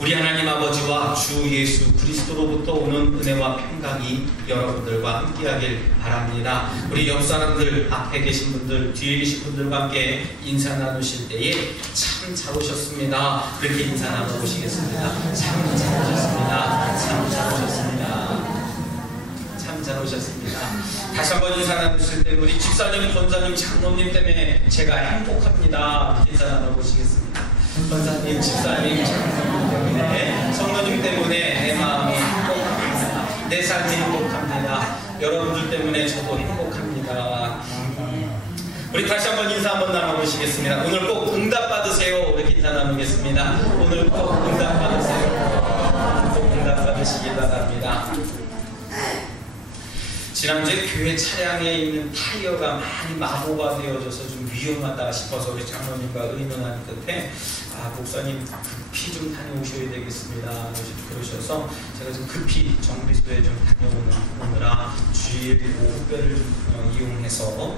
우리 하나님 아버지와 주 예수 그리스도로부터 오는 은혜와 평강이 여러분들과 함께하길 바랍니다. 우리 옆 사람들, 앞에 계신 분들, 뒤에 계신 분들과 함께 인사 나누실 때에 참 잘 오셨습니다. 그렇게 인사 나눠보시겠습니다. 참 잘 오셨습니다. 참 잘 오셨습니다. 참 잘 오셨습니다. 다시 한번 인사 나누실 때 우리 집사님, 권사님, 장로님 때문에 제가 행복합니다. 인사 나눠보시겠습니다. 권사님, 집사님, 장로님 때문에, 성도님 때문에 내 마음이 행복합니다. 내 삶이 행복합니다. 여러분들 때문에 저도 행복합니다. 우리 다시 한번 인사 한번 나눠보시겠습니다. 오늘 꼭 응답 받으세요. 이렇게 인사 나누겠습니다. 오늘 꼭 응답 받으세요. 꼭 응답 받으시기 바랍니다. 지난주에 교회 차량에 있는 타이어가 많이 마모가 되어져서 좀 위험하다 싶어서 우리 장로님과 의논한 끝에 목사님 급히 좀 다녀오셔야 되겠습니다. 그러셔서 제가 좀 급히 정비소에 좀 다녀오느라 주일 오후배를 이용해서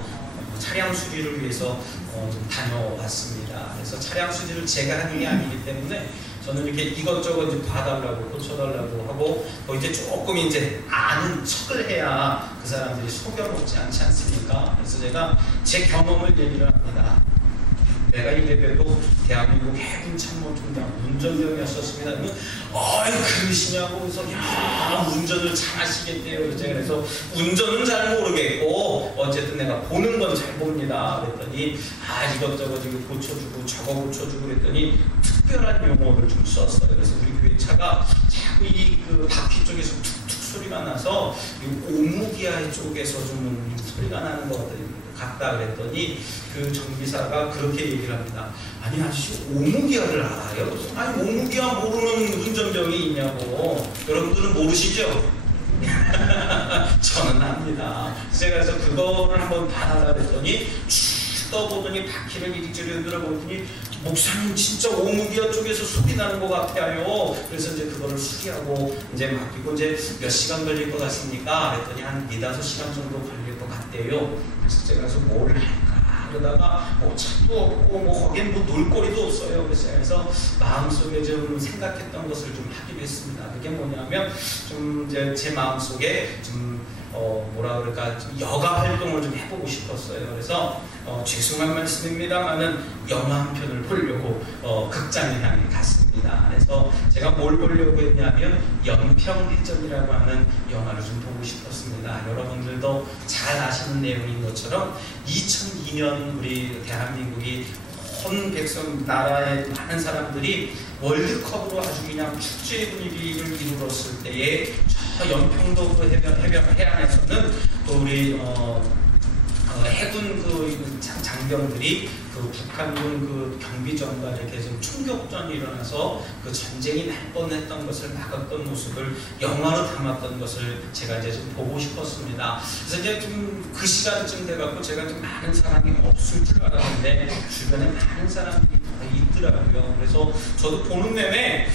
차량 수리를 위해서 좀 다녀왔습니다. 그래서 차량 수리를 제가 하는 게 아니기 때문에 저는 이렇게 이것저것 이제 봐달라고 고쳐달라고 하고 이제 조금 이제 아는 척을 해야 그 사람들이 속여먹지 않지 않습니까? 그래서 제가 제 경험을 얘기를 합니다. 내가 이래봬도 대한민국 해군 참모총장 운전병이었었습니다. 그러시냐고 그래서 운전을 잘하시겠대요. 그래서 운전은 잘 모르겠고 어쨌든 내가 보는 건 잘 봅니다. 그랬더니 이것저것 이거 고쳐주고 저거 고쳐주고 그랬더니 특별한 용어를 좀 썼어요. 그래서 우리 교회 차가 자꾸 그 바퀴 쪽에서 툭툭 소리가 나서 오무기아 쪽에서 좀 소리가 나는 것 같다 그랬더니 그 정비사가 그렇게 얘기를 합니다. 아니 아저씨 오무기아를 알아요? 아니 오무기아 모르는 운전병이 있냐고. 여러분들은 모르시죠? 저는 압니다. 제가 그래서 그거를 한번 봐달라 그랬더니 쭉 떠보더니 바퀴를 이리저리 흔들어 보더니 목사님 진짜 오무기아 쪽에서 소리 나는 것 같아요. 그래서 이제 그거를 수리하고 이제 맡기고 이제 몇 시간 걸릴 것 같습니까? 그랬더니 한 4-5시간 정도 걸릴 것 같대요. 그래서 제가 그래서 뭘 할까 그러다가 차도 없고 거긴 놀거리도 없어요. 그래서 마음속에 좀 생각했던 것을 좀 하기로 했습니다. 그게 뭐냐면 좀 이제 제 마음속에 좀 뭐라 그럴까 좀 여가 활동을 좀 해보고 싶었어요. 그래서 죄송한 말씀입니다만은 영화 한 편을 보려고 극장에 향해 갔습니다. 그래서 제가 뭘 보려고 했냐면 연평해전이라고 하는 영화를 좀 보고 싶었습니다. 여러분들도 잘 아시는 내용인 것처럼 2002년 우리 대한민국이 온 백성 나라의 많은 사람들이 월드컵으로 아주 그냥 축제 분위기를 이루었을 때에 저 연평도 그 해안에서는 또 우리 해군 그 장병들이 그 북한군 그 경비정과 이렇게 좀 총격전이 일어나서 그 전쟁이 날 뻔했던 것을 막았던 모습을 영화로 담았던 것을 제가 이제 좀 보고 싶었습니다. 그래서 이제 좀 그 시간쯤 돼갖고 제가 좀 많은 사람이 없을 줄 알았는데 주변에 많은 사람들이 있더라고요. 그래서 저도 보는 내내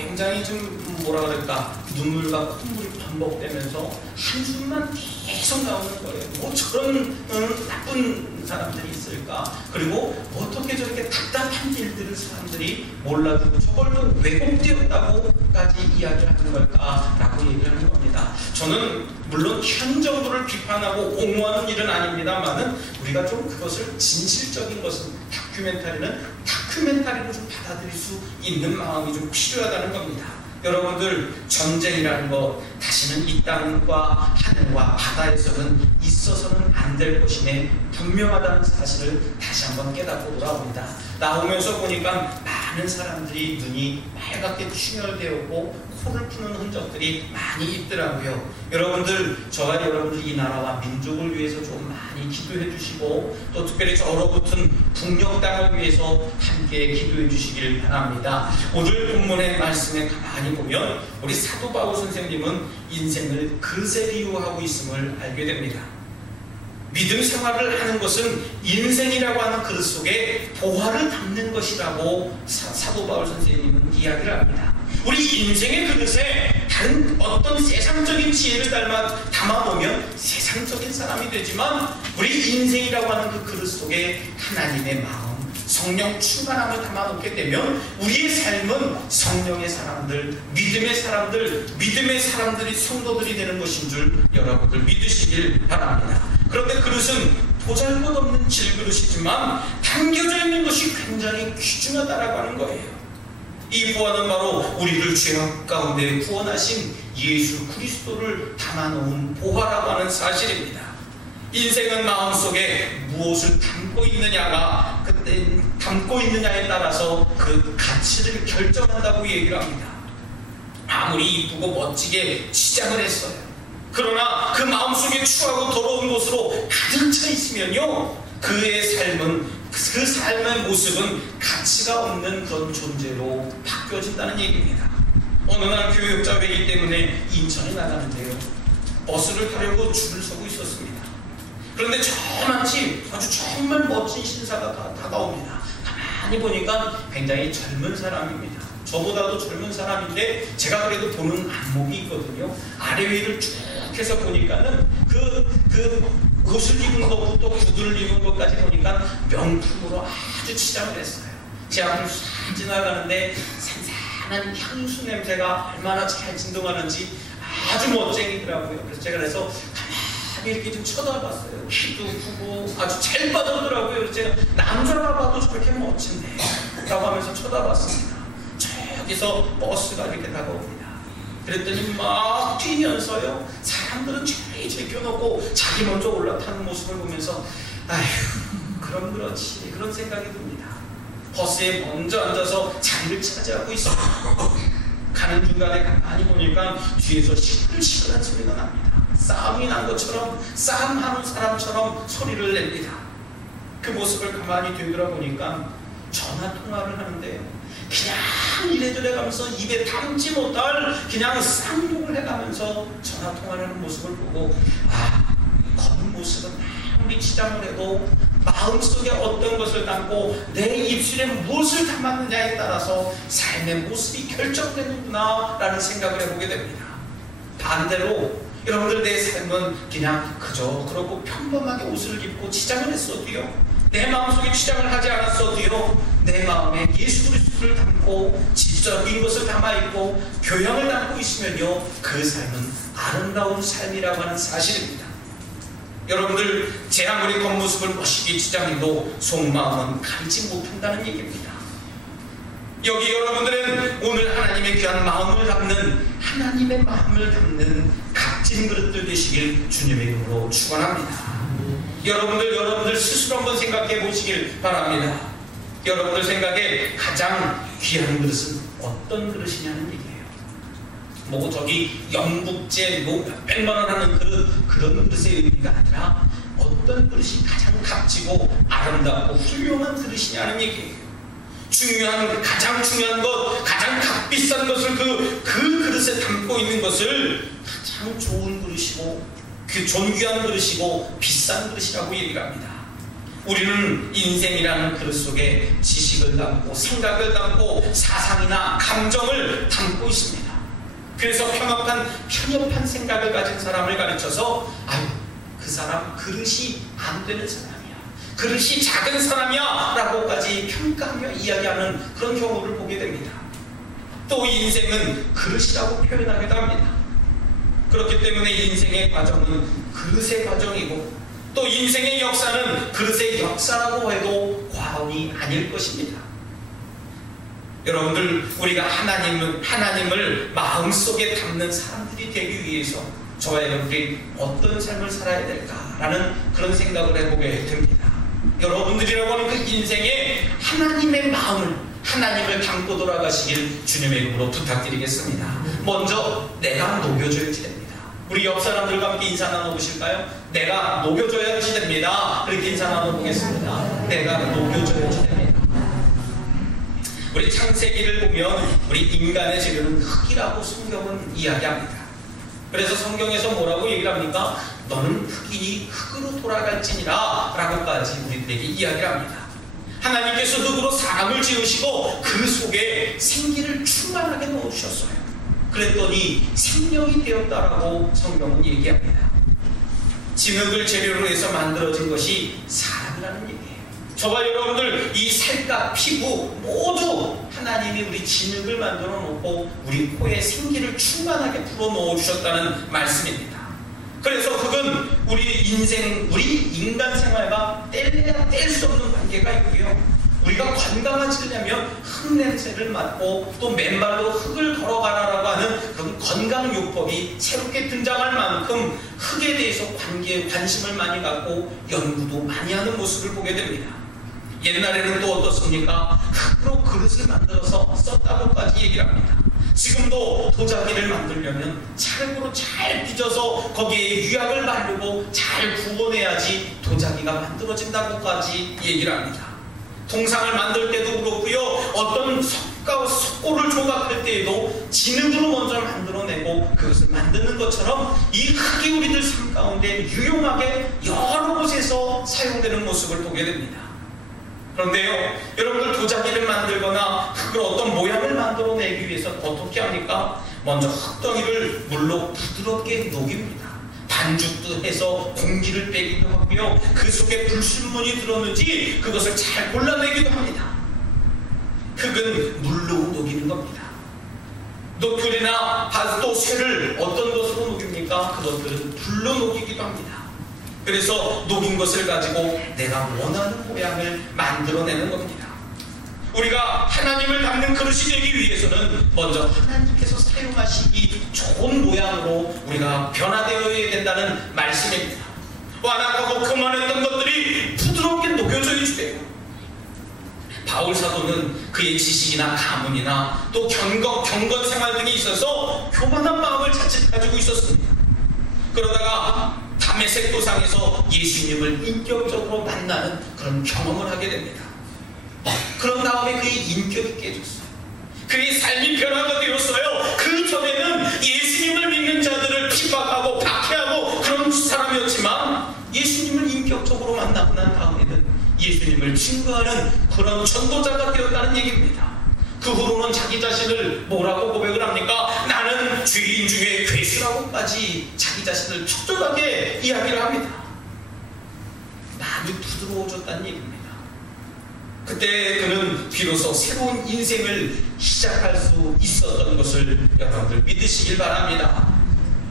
굉장히 좀 뭐라 그럴까 눈물과 콧물이 범벅되면서 한숨만 계속 나오는 거예요. 뭐 저런 나쁜 사람들이 있을까? 그리고 어떻게 저렇게 답답한 일들을 사람들이 몰라주고 저걸 또 왜곡되었다고까지 이야기를 하는 걸까라고 얘기를 하는 겁니다. 저는 물론 현 정부를 비판하고 옹호하는 일은 아닙니다만은 우리가 좀 그것을 진실적인 것은 다큐멘터리로 좀 받아들일 수 있는 마음이 좀 필요하다는 겁니다. 여러분들 전쟁이라는 것 다시는 이 땅과 하늘과 바다에서는 있어서는 안 될 것임에 분명하다는 사실을 다시 한번 깨닫고 돌아옵니다. 나오면서 보니까 많은 사람들이 눈이 빨갛게 충혈되었고 코를 푸는 흔적들이 많이 있더라고요. 여러분들 저와 여러분들 이 나라와 민족을 위해서 좀 많이 기도해 주시고 또 특별히 저 얼어붙은 북녘 땅을 위해서 함께 기도해 주시길 바랍니다. 오늘 본문의 말씀에 가만히 보면 우리 사도 바울 선생님은 인생을 그릇에 비유하고 있음을 알게 됩니다. 믿음 생활을 하는 것은 인생이라고 하는 그릇 속에 보화를 담는 것이라고 사도 바울 선생님은 이야기를 합니다. 우리 인생의 그릇에 다른 어떤 세상적인 지혜를 담아보면 세상적인 사람이 되지만 우리 인생이라고 하는 그 그릇 속에 하나님의 마음, 성령 충만함을 담아놓게 되면 우리의 삶은 성령의 사람들, 믿음의 사람들이 성도들이 되는 것인 줄 여러분들 믿으시길 바랍니다. 그런데 그릇은 보잘것없는 질그릇이지만 담겨져 있는 것이 굉장히 귀중하다라고 하는 거예요. 이 보화는 바로 우리를 죄악 가운데 구원하신 예수 그리스도를 담아놓은 보화라고 하는 사실입니다. 인생은 마음속에 무엇을 담고 있느냐에 따라서 그 가치를 결정한다고 얘기를 합니다. 아무리 이쁘고 멋지게 치장을 했어요. 그러나 그 마음속에 추하고 더러운 것으로 가득 차 있으면요, 그의 삶의 모습은 가치가 없는 그런 존재로 바뀌어진다는 얘기입니다. 어느 날 교역자 회의 때문에 인천에 나가는데요, 버스를 타려고 줄을 서고 있었습니다. 그런데 저만치 아주 정말 멋진 신사가 다가옵니다. 가만히 보니까 굉장히 젊은 사람입니다. 저보다도 젊은 사람인데 제가 그래도 보는 안목이 있거든요. 아래 위를 쭉 해서 보니까는 옷을 입은 것부터 구두를 입은 것까지 보니까 명품으로 아주 치장을 했어요. 제 앞을 싹 지나가는데 산산한 향수 냄새가 얼마나 잘 진동하는지 아주 멋쟁이더라고요. 그래서 가만히 이렇게 좀 쳐다봤어요. 키도 크고 아주 잘 빠졌더라고요. 그래서 제가 남자가 봐도 저렇게 멋진데 라고 하면서 쳐다봤습니다. 저기서 버스가 이렇게 다가옵니다. 그랬더니 막 뛰면서요, 사람들은 제일 제껴놓고 자기 먼저 올라타는 모습을 보면서 아휴, 그럼 그렇지, 그런 생각이 듭니다. 버스에 먼저 앉아서 자리를 차지하고 있어요. 가는 중간에 가만히 보니까 뒤에서 시끌시끌한 소리가 납니다. 싸움이 난 것처럼, 싸움하는 사람처럼 소리를 냅니다. 그 모습을 가만히 되돌아보니까 전화통화를 하는데요, 그냥 이래저래 가면서 입에 담지 못할 그냥 쌍욕을 해가면서 전화통화를 하는 모습을 보고, 걷는 모습은 아무리 치장을 해도 마음속에 어떤 것을 담고 내 입술에 무엇을 담았느냐에 따라서 삶의 모습이 결정되는구나 라는 생각을 해보게 됩니다. 반대로 여러분들, 내 삶은 그냥 그저 그렇고 평범하게 옷을 입고 치장을 했어도요, 내 마음속에 치장을 하지 않았어도요, 내 마음에 예수 그리스도를 담고 지적인 것을 담아있고 교양을 담고 있으면요, 그 삶은 아름다운 삶이라고 하는 사실입니다. 여러분들, 제 아무리 겉모습을 멋있게 치장해도 속마음은 가리지 못한다는 얘기입니다. 여기 여러분들은 오늘 하나님의 귀한 마음을 담는, 하나님의 마음을 담는 값진 그릇들 되시길 주님의 이름으로 축원합니다. 여러분들 스스로 한번 생각해 보시길 바랍니다. 여러분들 생각에 가장 귀한 그릇은 어떤 그릇이냐는 얘기예요. 저기 영국제 몇백만 원 하는 그런 그릇의 의미가 아니라 어떤 그릇이 가장 값지고 아름답고 훌륭한 그릇이냐는 얘기예요. 가장 중요한 것, 가장 값비싼 것을 그 그릇에 담고 있는 것을 가장 좋은 그릇이고, 그 존귀한 그릇이고 비싼 그릇이라고 얘기를 합니다. 우리는 인생이라는 그릇 속에 지식을 담고 생각을 담고 사상이나 감정을 담고 있습니다. 그래서 편협한 생각을 가진 사람을 가르쳐서 그 사람 그릇이 안 되는 사람이야, 그릇이 작은 사람이야 라고까지 평가하며 이야기하는 그런 경우를 보게 됩니다. 또 인생은 그릇이라고 표현하기도 합니다. 그렇기 때문에 인생의 과정은 그릇의 과정이고, 또 인생의 역사는 그릇의 역사라고 해도 과언이 아닐 것입니다. 여러분들, 우리가 하나님을 마음속에 담는 사람들이 되기 위해서 저와 여러분들이 어떤 삶을 살아야 될까라는 그런 생각을 해보게 됩니다. 여러분들이라고 하는 그 인생에 하나님의 하나님을 담고 돌아가시길 주님의 이름으로 부탁드리겠습니다. 먼저 내가 녹여줘야지 됩니다. 우리 옆 사람들과 함께 인사 나눠보실까요? 내가 녹여줘야지 됩니다. 그렇게 인사 나눠보겠습니다. 내가 녹여줘야지 됩니다. 우리 창세기를 보면 우리 인간의 재료는 흙이라고 성경은 이야기합니다. 그래서 성경에서 뭐라고 얘기를 합니까? 너는 흙이니 흙으로 돌아갈지니라 라고까지 우리들에게 이야기를 합니다. 하나님께서 흙으로 사람을 지으시고 그 속에 생기를 충만하게 넣으셨어요. 그랬더니 생명이 되었다라고 성경은 얘기합니다. 진흙을 재료로 해서 만들어진 것이 사람이라는 얘기예요. 저와 여러분들 이 살갗, 피부 모두 하나님이 우리 진흙을 만들어 놓고 우리 코에 생기를 충만하게 불어넣어 주셨다는 말씀입니다. 그래서 그건 우리 인생, 우리 인간 생활과 뗄래야 뗄 수 없는 관계가 있고요. 우리가 건강해지려면 흙 냄새를 맡고 또 맨발로 흙을 걸어가라라고 하는 그런 건강요법이 새롭게 등장할 만큼 흙에 대해서 관심을 많이 갖고 연구도 많이 하는 모습을 보게 됩니다. 옛날에는 또 어떻습니까? 흙으로 그릇을 만들어서 썼다고까지 얘기를 합니다. 지금도 도자기를 만들려면 찰구로 잘 빚어서 거기에 유약을 바르고 잘 구워내야지 도자기가 만들어진다고까지 얘기를 합니다. 동상을 만들 때도 그렇고요. 어떤 석고를 조각할 때에도 진흙으로 먼저 만들어내고 그것을 만드는 것처럼 이 흙이 우리들 삶 가운데 유용하게 여러 곳에서 사용되는 모습을 보게 됩니다. 그런데요, 여러분들 도자기를 만들거나 흙을 어떤 모양을 만들어내기 위해서 어떻게 합니까? 먼저 흙덩이를 물로 부드럽게 녹입니다. 반죽도 해서 공기를 빼기도 하고요. 그 속에 불순물이 들었는지 그것을 잘 골라내기도 합니다. 흙은 물로 녹이는 겁니다. 노풀이나 또 쇠를 어떤 것으로 녹입니까? 그것들은 불로 녹이기도 합니다. 그래서 녹인 것을 가지고 내가 원하는 모양을 만들어내는 겁니다. 우리가 하나님을 닮는 그릇이 되기 위해서는 먼저 하나님께서 사용하시기 좋은 모양으로 우리가 변화되어야 된다는 말씀입니다. 완악하고 교만했던 것들이 부드럽게 녹여져 있어요. 바울 사도는 그의 지식이나 가문이나 또 경건 생활 등이 있어서 교만한 마음을 자칫 가지고 있었습니다. 그러다가 다메섹 도상에서 예수님을 인격적으로 만나는 그런 경험을 하게 됩니다. 그런 다음에 그의 인격이 깨졌어요. 그의 삶이 변화가 되었어요. 그 전에는 예수님을 믿는 자들을 핍박하고 박해하고 그런 사람이었지만 예수님을 인격적으로 만나고 난 다음에는 예수님을 증거하는 그런 전도자가 되었다는 얘기입니다. 그 후로는 자기 자신을 뭐라고 고백을 합니까? 나는 죄인 중에 괴수라고까지 자기 자신을 적절하게 이야기를 합니다. 많이 부드러워졌다는 얘기입니다. 그때 그는 비로소 새로운 인생을 시작할 수 있었던 것을 여러분들 믿으시길 바랍니다.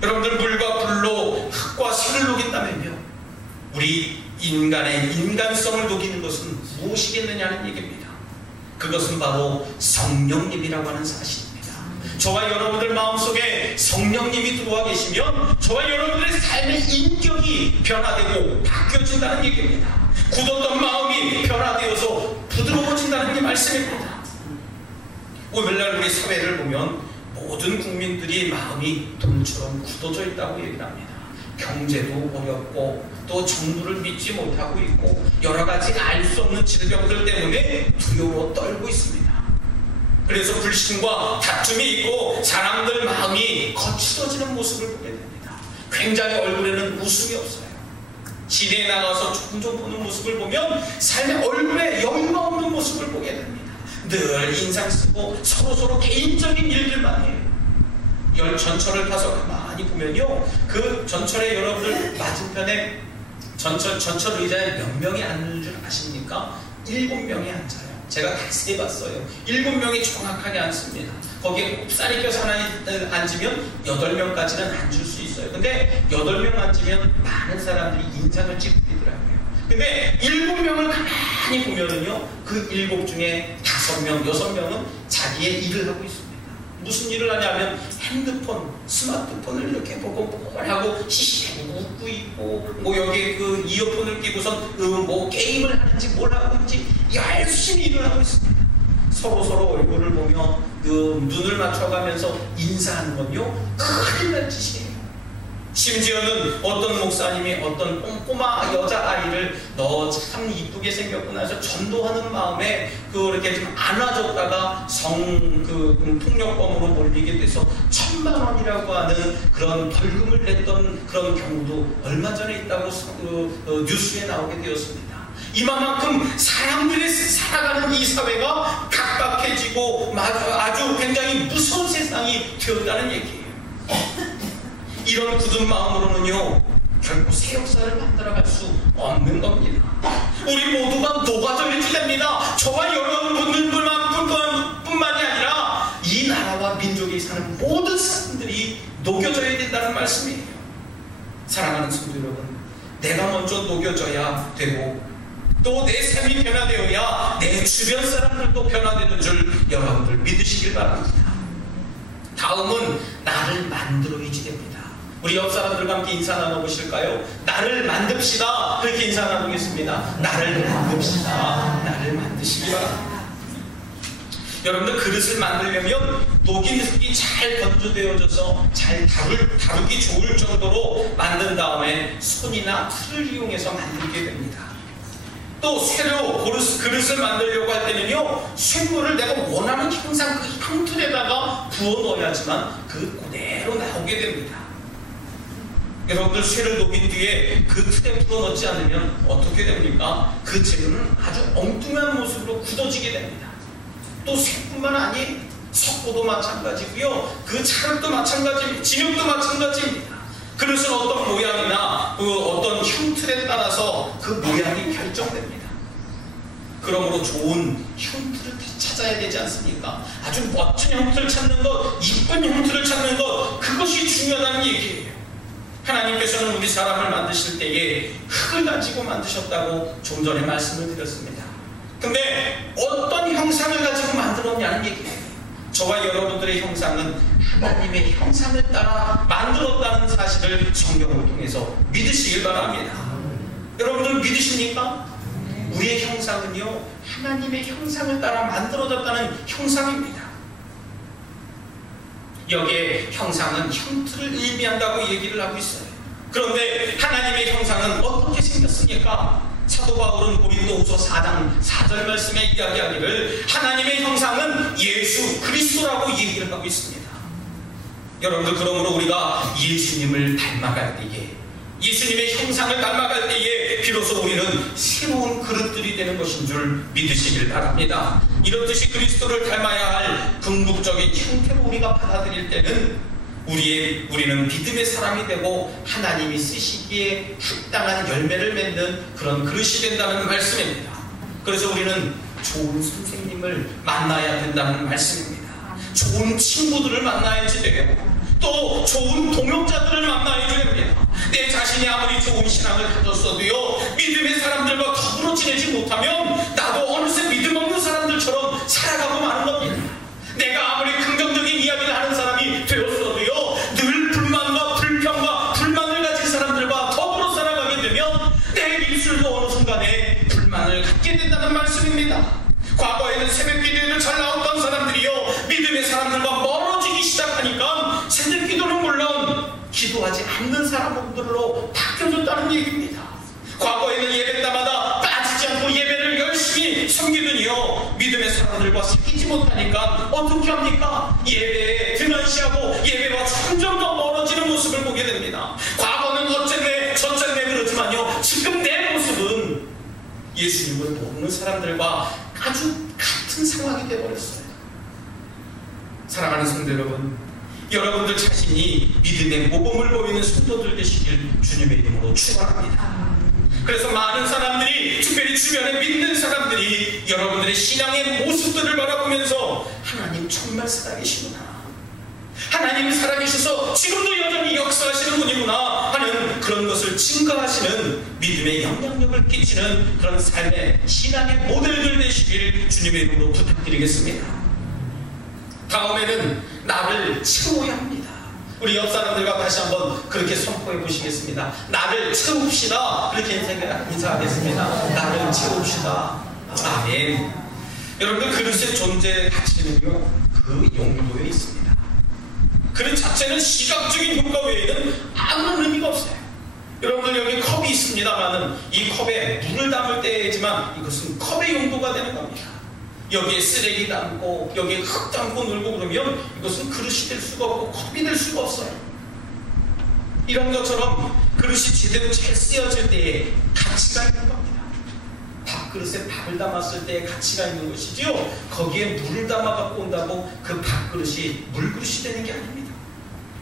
여러분들 물과 불로 흙과 쇠를 녹인다면요, 우리 인간의 인간성을 녹이는 것은 무엇이겠느냐는 얘기입니다. 그것은 바로 성령님이라고 하는 사실입니다. 저와 여러분들 마음속에 성령님이 들어와 계시면 저와 여러분들의 삶의 인격이 변화되고 바뀌어진다는 얘기입니다. 굳었던 마음이 변화되어서 부드러워진다는 게 말씀입니다. 오늘날 우리 사회를 보면 모든 국민들이 마음이 돈처럼 굳어져 있다고 얘기를 합니다. 경제도 어렵고 또 정부를 믿지 못하고 있고 여러 가지 알 수 없는 질병들 때문에 두려워 떨고 있습니다. 그래서 불신과 다툼이 있고 사람들 마음이 거칠어지는 모습을 보게 됩니다. 굉장히 얼굴에는 웃음이 없어요. 시내에 나가서 종종 보는 모습을 보면 삶의 얼굴에 여유가 없는 모습을 보게 됩니다. 늘 인상 쓰고 서로 개인적인 일들만 해요. 전철을 타서 가만히 보면요, 그 전철에 여러분들 맞은편에 전철 의자에 몇 명이 앉는 줄 아십니까? 7명이 앉아요. 제가 다 세봤어요. 7명이 정확하게 앉습니다. 거기에 곱살이 껴서 앉으면 8명까지는 앉을 수 있어요. 근데 8명 앉으면 많은 사람들이 인상을 찌푸리더라고요. 근데 7명을 가만히 보면은요, 그 7 중에 5명, 6명은 자기의 일을 하고 있습니다. 무슨 일을 하냐면 핸드폰, 스마트폰을 이렇게 보고 뭘 하고 시시하고 웃고 있고, 뭐 여기에 그 이어폰을 끼고선 뭐 게임을 하는지 뭘 하고 있는지 열심히 일을 하고 있습니다. 서로 얼굴을 보며 그 눈을 맞춰가면서 인사하는 건요, 큰일 날 짓이에요. 심지어는 어떤 목사님이 어떤 꼬마 여자아이를 너 참 이쁘게 생겼구나 해서 전도하는 마음에 그렇게 좀 안아줬다가 폭력범으로 몰리게 돼서 1000만 원이라고 하는 그런 벌금을 냈던 그런 경우도 얼마 전에 있다고 뉴스에 나오게 되었습니다. 이만큼 사람들이 살아가는 이 사회가 각박해지고 아주 굉장히 무서운 세상이 되었다는 얘기예요. 이런 굳은 마음으로는요, 결코 새 역사를 만들어갈 수 없는 겁니다. 우리 모두가 녹아져야지 됩니다. 저와 여러분뿐만이 아니라 이 나라와 민족에 사는 모든 사람들이 녹여져야 된다는 말씀이에요. 사랑하는 성도 여러분, 내가 먼저 녹여져야 되고 또 내 삶이 변화되어야 내 주변 사람들도 변화되는 줄 여러분들 믿으시길 바랍니다. 다음은 나를 만들어야지 됩니다. 우리 옆 사람들과 함께 인사 나눠보실까요? 나를 만듭시다. 그렇게 인사 나누겠습니다. 나를 만듭시다. 나를 만드시기 바랍니다. 여러분들 그릇을 만들려면 녹인 흙이 잘 건조되어져서 잘 다루기 좋을 정도로 만든 다음에 손이나 틀을 이용해서 만들게 됩니다. 또 쇠로 그릇을 만들려고 할 때는요, 쇠물을 내가 원하는 형상 그 형틀에다가 부어 넣어야지만 그대로 나오게 됩니다. 여러분들 쇠를 녹인 뒤에 그 틀에 부어 넣지 않으면 어떻게 됩니까? 그 재료는 아주 엉뚱한 모습으로 굳어지게 됩니다. 또 쇠뿐만 아니에요. 석고도 마찬가지고요, 그 찰흙도 마찬가지입니다. 진흙도 마찬가지입니다. 그릇은 어떤 모양이나 그 어떤 형틀에 따라서 그 모양이 결정됩니다. 그러므로 좋은 형틀을 찾아야 되지 않습니까? 아주 멋진 형틀을 찾는 것, 이쁜 형틀을 찾는 것, 그것이 중요하다는 얘기예요. 하나님께서는 우리 사람을 만드실 때에 흙을 가지고 만드셨다고 좀 전에 말씀을 드렸습니다. 근데 어떤 형상을 가지고 만들었냐는 얘기예요. 저와 여러분들의 형상은 하나님의 형상을 따라 만들었다는 사실을 성경을 통해서 믿으시길 바랍니다. 여러분들 믿으십니까? 우리의 형상은요, 하나님의 형상을 따라 만들어졌다는 형상입니다. 여기에 형상은 형틀을 의미한다고 얘기를 하고 있어요. 그런데 하나님의 형상은 어떻게 생겼습니까? 사도 바울은 고린도후서 4장 4절 말씀에 이야기하기를 하나님의 형상은 예수 그리스도라고 얘기를 하고 있습니다. 여러분들, 그러므로 우리가 예수님을 닮아갈 때에, 예수님의 형상을 닮아갈 때에 비로소 우리는 새로운 그릇들이 되는 것인 줄 믿으시길 바랍니다. 이렇듯이 그리스도를 닮아야 할 궁극적인 형태로 우리가 받아들일 때는 우리는 믿음의 사람이 되고 하나님이 쓰시기에 합당한 열매를 맺는 그런 그릇이 된다는 말씀입니다. 그래서 우리는 좋은 선생님을 만나야 된다는 말씀입니다. 좋은 친구들을 만나야지 되고 또 좋은 동역자들을 만나야지 됩니다. 내 자신이 아무리 좋은 신앙을 가졌어도요, 믿음의 사람들과 더불어 지내지 못하면 나도 어느새 믿음 없는 사람들처럼 살아가고 마는 겁니다. 내가 아무리 긍정적인 이야기를 하는 사람이 되었어도요, 늘 불만과 불평과 불만을 가진 사람들과 더불어 살아가게 되면 내 입술도 어느 순간에 불만을 갖게 된다는 말씀입니다. 과거에는 새벽 기도에는 잘 나왔던 사람들이요, 믿음의 사람들과 멀어지기 시작하니까 새벽 기도는 물론 기도하지 않는 사람들로 바뀌어졌다는 얘기입니다. 과거에는 예배 때마다 빠지지 않고 예배를 열심히 섬기더니요, 믿음의 사람들과 사귀지 못하니까 어떻게 합니까? 예배에 등한시하고 예배와 점점 더 멀어지는 모습을 보게 됩니다. 과거는 어쨌네 저쨌네 그러지만요, 지금 내 모습은 예수님을 모르는 사람들과 아주 같은 상황이 되어버렸어요. 사랑하는 성도 여러분, 여러분들 자신이 믿음의 모범을 보이는 성도들 되시길 주님의 이름으로 축원합니다. 그래서 많은 사람들이, 특별히 주변에 믿는 사람들이 여러분들의 신앙의 모습들을 바라보면서 하나님 정말 살아계시구나, 하나님이 살아계셔서 지금도 여전히 역사하시는 분이구나 하는 그런 것을 증거하시는 믿음의 영향력을 끼치는 그런 삶의 신앙의 모델들 되시길 주님의 이름으로 부탁드리겠습니다. 다음에는 나를 채워야 합니다. 우리 옆 사람들과 다시 한번 그렇게 선포해 보시겠습니다. 나를 채웁시다. 그렇게 인사하겠습니다. 나를 채웁시다. 아멘. 여러분들, 그릇의 존재 가치는요, 그 용도에 있습니다. 그릇 자체는 시각적인 효과 외에는 아무런 의미가 없어요. 여러분들, 여기 컵이 있습니다만은 이 컵에 물을 담을 때지만 이것은 컵의 용도가 되는 겁니다. 여기에 쓰레기 담고 여기에 흙 담고 놀고 그러면 이것은 그릇이 될 수가 없고 컵이 될 수가 없어요. 이런 것처럼 그릇이 제대로 잘 쓰여질 때에 가치가 있는 겁니다. 밥그릇에 밥을 담았을 때에 가치가 있는 것이지요, 거기에 물을 담아 갖고 온다고 그 밥그릇이 물그릇이 되는 게 아닙니다.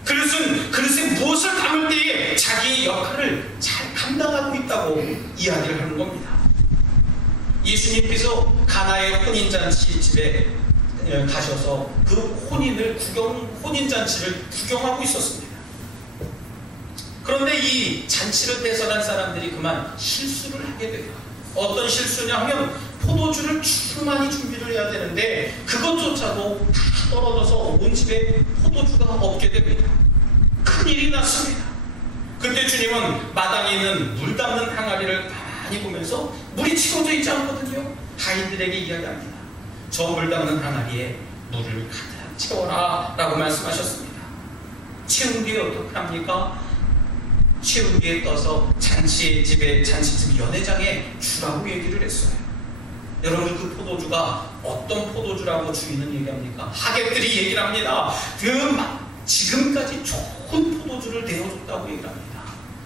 그릇은 그릇에 무엇을 담을 때에 자기의 역할을 잘 감당하고 있다고 이야기를 하는 겁니다. 예수님께서 가나의 혼인잔치 집에 가셔서 그 혼인잔치를 구경하고 있었습니다. 그런데 이 잔치를 뺏어간 사람들이 그만 실수를 하게 돼요. 어떤 실수냐 하면 포도주를 충만히 준비를 해야 되는데 그것조차도 다 떨어져서 온 집에 포도주가 없게 됩니다. 큰일이 났습니다. 그때 주님은 마당에 있는 물 담는 항아리를 가만히 보면서 물이 채워져 있지 않거든요. 하인들에게 이야기합니다. 저 물 담는 항아리에 물을 가득 채워라 라고 말씀하셨습니다. 채운 뒤에 어떻게 합니까? 채운 뒤에 떠서 잔치집 연회장에 주라고 얘기를 했어요. 여러분, 그 포도주가 어떤 포도주라고 주인은 얘기합니까? 하객들이 얘기를 합니다. 지금까지 좋은 포도주를 내어줬다고 얘기를 합니다.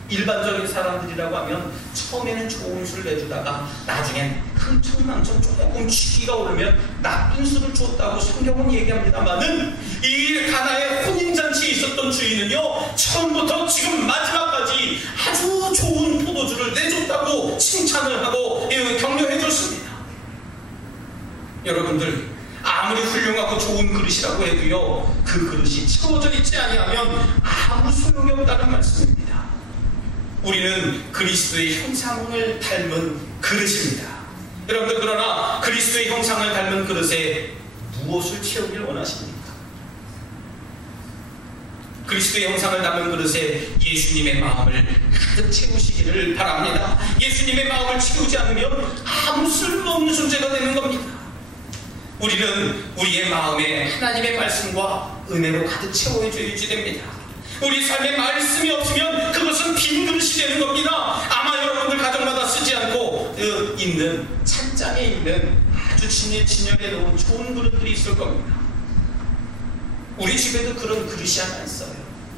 일반적인 사람들이라고 하면 처음에는 좋은 술을 내주다가 나중엔 흥청망청 조금 취기가 오르면 나쁜 술을 줬다고 성경은 얘기합니다만은 이 가나의 혼인잔치에 있었던 주인은요, 처음부터 지금 마지막까지 아주 좋은 포도주를 내줬다고 칭찬을 하고 격려해 줬습니다. 여러분들, 아무리 훌륭하고 좋은 그릇이라고 해도요, 그 그릇이 채워져 있지 아니하면 아무 소용이 없다는 말씀입니다. 우리는 그리스도의 형상을 닮은 그릇입니다. 여러분들, 그러나 그리스도의 형상을 닮은 그릇에 무엇을 채우길 원하십니까? 그리스도의 형상을 닮은 그릇에 예수님의 마음을 가득 채우시기를 바랍니다. 예수님의 마음을 채우지 않으면 아무 쓸모없는 존재가 되는 겁니다. 우리는 우리의 마음에 하나님의 말씀과 은혜로 가득 채워줘야지 됩니다. 우리 삶에 말씀이 없으면 그것은 빈 그릇이 되는 겁니다. 아마 여러분들 가정마다 쓰지 않고 있는 찬장에 있는 아주 진열해 놓은 좋은 그릇들이 있을 겁니다. 우리 집에도 그런 그릇이 하나 있어요.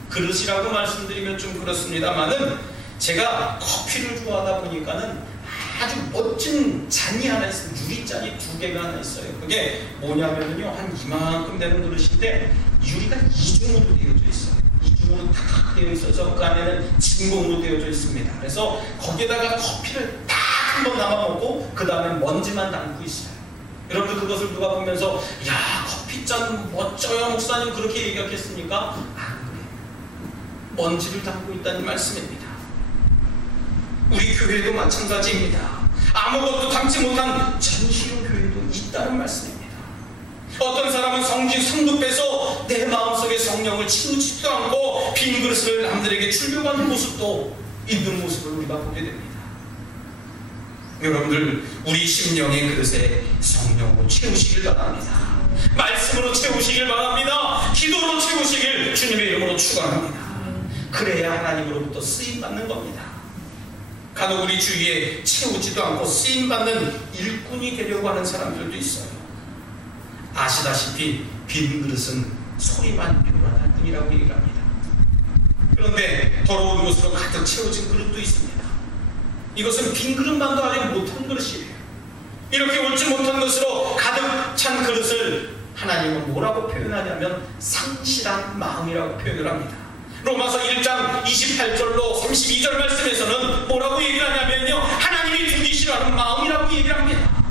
그릇이라고 말씀드리면 좀 그렇습니다만은 제가 커피를 좋아하다 보니까는 아주 멋진 잔이 하나 있어요. 유리잔이 2개가 하나 있어요. 그게 뭐냐면요, 한 이만큼 되는 그릇인데 유리가 2중으로 되어져 있어요. 2중으로 탁 되어 있어서 그 안에는 진공으로 되어져 있습니다. 그래서 거기에다가 커피를 딱 한번 담아 먹고 그 다음에 먼지만 담고 있어요. 여러분들, 그것을 누가 보면서 야, 커피잔 멋져요 목사님, 그렇게 얘기하겠습니까? 안 그래요. 먼지를 담고 있다는 말씀입니다. 우리 교회도 마찬가지입니다. 아무것도 담지 못한 전시용 교회도 있다는 말씀입니다. 어떤 사람은 성도 빼서 내 마음속에 성령을 채우지도 않고 빈 그릇을 남들에게 주려고 모습도 있는 모습을 우리가 보게 됩니다. 여러분들, 우리 심령의 그릇에 성령으로 채우시길 바랍니다. 말씀으로 채우시길 바랍니다. 기도로 채우시길 주님의 이름으로 축원합니다. 그래야 하나님으로부터 쓰임받는 겁니다. 간혹 우리 주위에 채우지도 않고 쓰임받는 일꾼이 되려고 하는 사람들도 있어요. 아시다시피 빈 그릇은 소리만 요란할 뿐이라고 얘기를 합니다. 그런데 더러운 것으로 가득 채워진 그릇도 있습니다. 이것은 빈 그릇만도 아직 못한 그릇이에요. 이렇게 옳지 못한 것으로 가득 찬 그릇을 하나님은 뭐라고 표현하냐면 상실한 마음이라고 표현을 합니다. 로마서 1장 28절로 32절 말씀에서는 뭐라고 얘기를 하냐면요, 하나님이 두기 싫어하는 마음이라고 얘기를 합니다.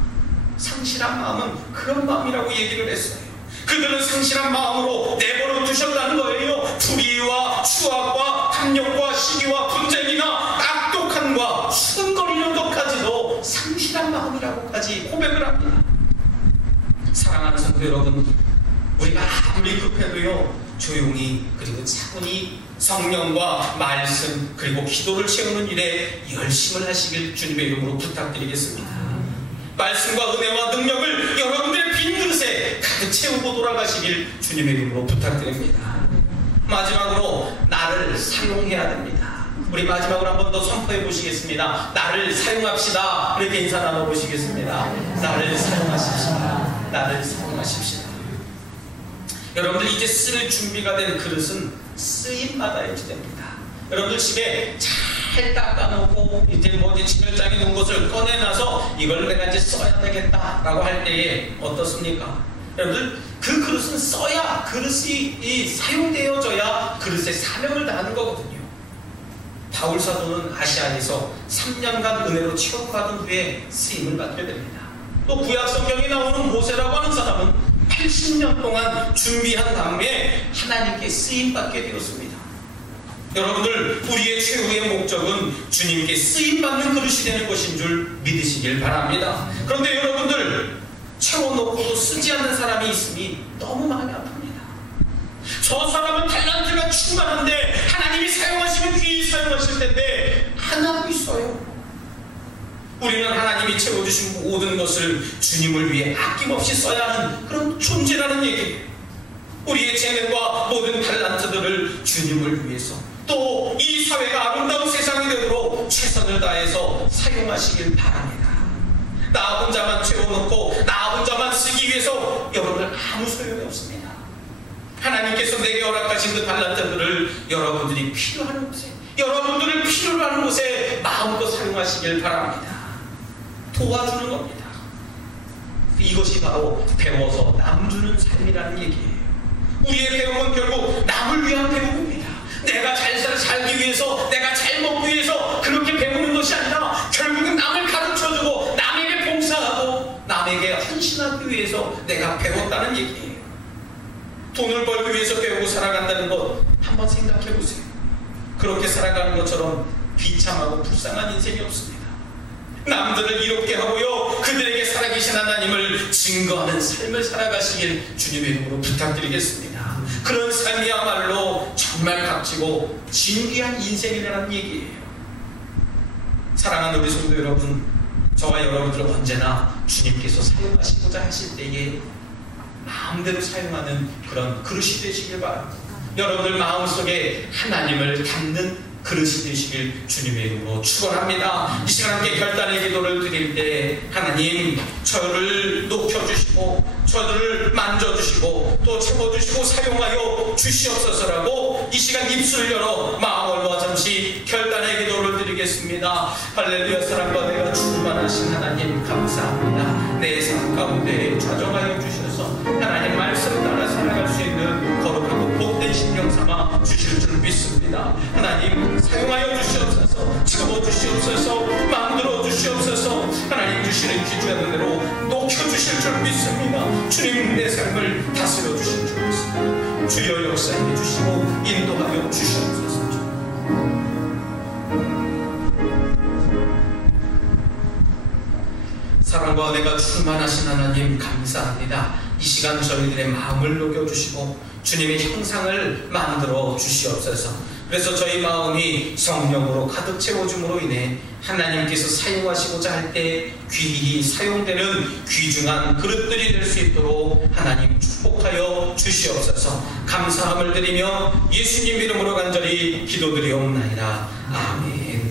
상실한 마음은 그런 마음이라고 얘기를 했어요. 그들은 상실한 마음으로 내버려 두셨다는 거예요. 불의와 추악과 탐욕과 시기와 분쟁이나 악독함과 수근거리는 것까지도 상실한 마음이라고까지 고백을 합니다. 사랑하는 성도 여러분, 우리가 아무리 급해도요, 조용히 그리고 차분히 성령과 말씀 그리고 기도를 채우는 일에 열심을 하시길 주님의 이름으로 부탁드리겠습니다. 말씀과 은혜와 능력을 여러분들의 빈 그릇에 가득 채우고 돌아가시길 주님의 이름으로 부탁드립니다. 마지막으로 나를 사용해야 됩니다. 우리 마지막으로 한 번 더 선포해 보시겠습니다. 나를 사용합시다. 이렇게 인사 나눠 보시겠습니다. 나를 사용하십시다. 나를 사용하십시다. 여러분들, 이제 쓸 준비가 된 그릇은 쓰임 받아야지 됩니다. 여러분들 집에 잘 닦아놓고 이제 진열장에 놓은 것을 꺼내놔서 이걸 내가 이제 써야 되겠다라고 할 때에 어떻습니까? 여러분들, 그 그릇은 써야, 그릇이 사용되어져야 그릇의 사명을 다하는 거거든요. 바울 사도는 아시아에서 3년간 은혜로 체험받은 후에 쓰임을 받게 됩니다. 또 구약 성경에 나오는 모세라고 하는 사람은 80년 동안 준비한 다음에 하나님께 쓰임받게 되었습니다. 여러분들, 우리의 최후의 목적은 주님께 쓰임받는 그릇이 되는 것인 줄 믿으시길 바랍니다. 그런데 여러분들, 채워놓고도 쓰지 않는 사람이 있으니 너무 마음이 아픕니다. 저 사람은 달란트가 충만한데 하나님이 사용하시면 귀히 사용하실 텐데 안 하고 있어요. 우리는 하나님이 채워주신 모든 것을 주님을 위해 아낌없이 써야 하는 그런 존재라는 얘기예요. 우리의 재능과 모든 달란트들을 주님을 위해서, 또 이 사회가 아름다운 세상이 되도록 최선을 다해서 사용하시길 바랍니다. 나 혼자만 채워놓고 나 혼자만 쓰기 위해서 여러분들 아무 소용이 없습니다. 하나님께서 내게 허락하신 그 달란트들을 여러분들이 필요한 곳에, 여러분들을 필요로 하는 곳에 마음껏 사용하시길 바랍니다. 도와주는 겁니다. 이것이 바로 배워서 남 주는 삶이라는 얘기예요. 우리의 배움은 결국 남을 위한 배움입니다. 내가 잘 살기 위해서, 내가 잘 먹기 위해서 그렇게 배우는 것이 아니라 결국은 남을 가르쳐주고 남에게 봉사하고 남에게 헌신하기 위해서 내가 배웠다는 얘기예요. 돈을 벌기 위해서 배우고 살아간다는 것 한번 생각해 보세요. 그렇게 살아가는 것처럼 비참하고 불쌍한 인생이 없습니다. 남들을 이롭게 하고요, 그들에게 살아계신 하나님을 증거하는 삶을 살아가시길 주님의 이름으로 부탁드리겠습니다. 그런 삶이야말로 정말 값지고 진귀한 인생이라는 얘기예요. 사랑하는 우리 성도 여러분, 저와 여러분들은 언제나 주님께서 사용하시고자 하실 때에 마음대로 사용하는 그런 그릇이 되시길 바랍니다. 여러분들 마음속에 하나님을 담는 그릇이 되시길 주님의 이름으로 축원합니다. 이 시간 함께 결단의 기도를 드릴 때 하나님, 저를 높여주시고 저를 만져주시고 또 채워주시고 사용하여 주시옵소서라고 이 시간 입술을 열어 마음을 모아 잠시 결단의 기도를 드리겠습니다. 할렐루야. 사랑과 내가 충만하신 하나님 감사합니다. 내 삶 가운데 좌정하여 주셔서 하나님 말씀 따라 살아갈 수 있는 거룩하고 복된 심령 삼아 주실 줄 믿습니다. 하나님 사용하여 주시옵소서, 채워주시옵소서, 만들어 주시옵소서. 하나님 주시는 귀중한 은혜로 높여주실 줄 믿습니다. 주님 내 삶을 다스려 주실 줄 믿습니다. 주여 역사해 주시고 인도하여 주시옵소서. 사랑과 은혜가 충만하신 하나님 감사합니다. 이 시간 저희들의 마음을 녹여주시고 주님의 형상을 만들어 주시옵소서. 그래서 저희 마음이 성령으로 가득 채워줌으로 인해 하나님께서 사용하시고자 할 때 귀히 사용되는 귀중한 그릇들이 될 수 있도록 하나님 축복하여 주시옵소서. 감사함을 드리며 예수님 이름으로 간절히 기도드리옵나이다. 아멘.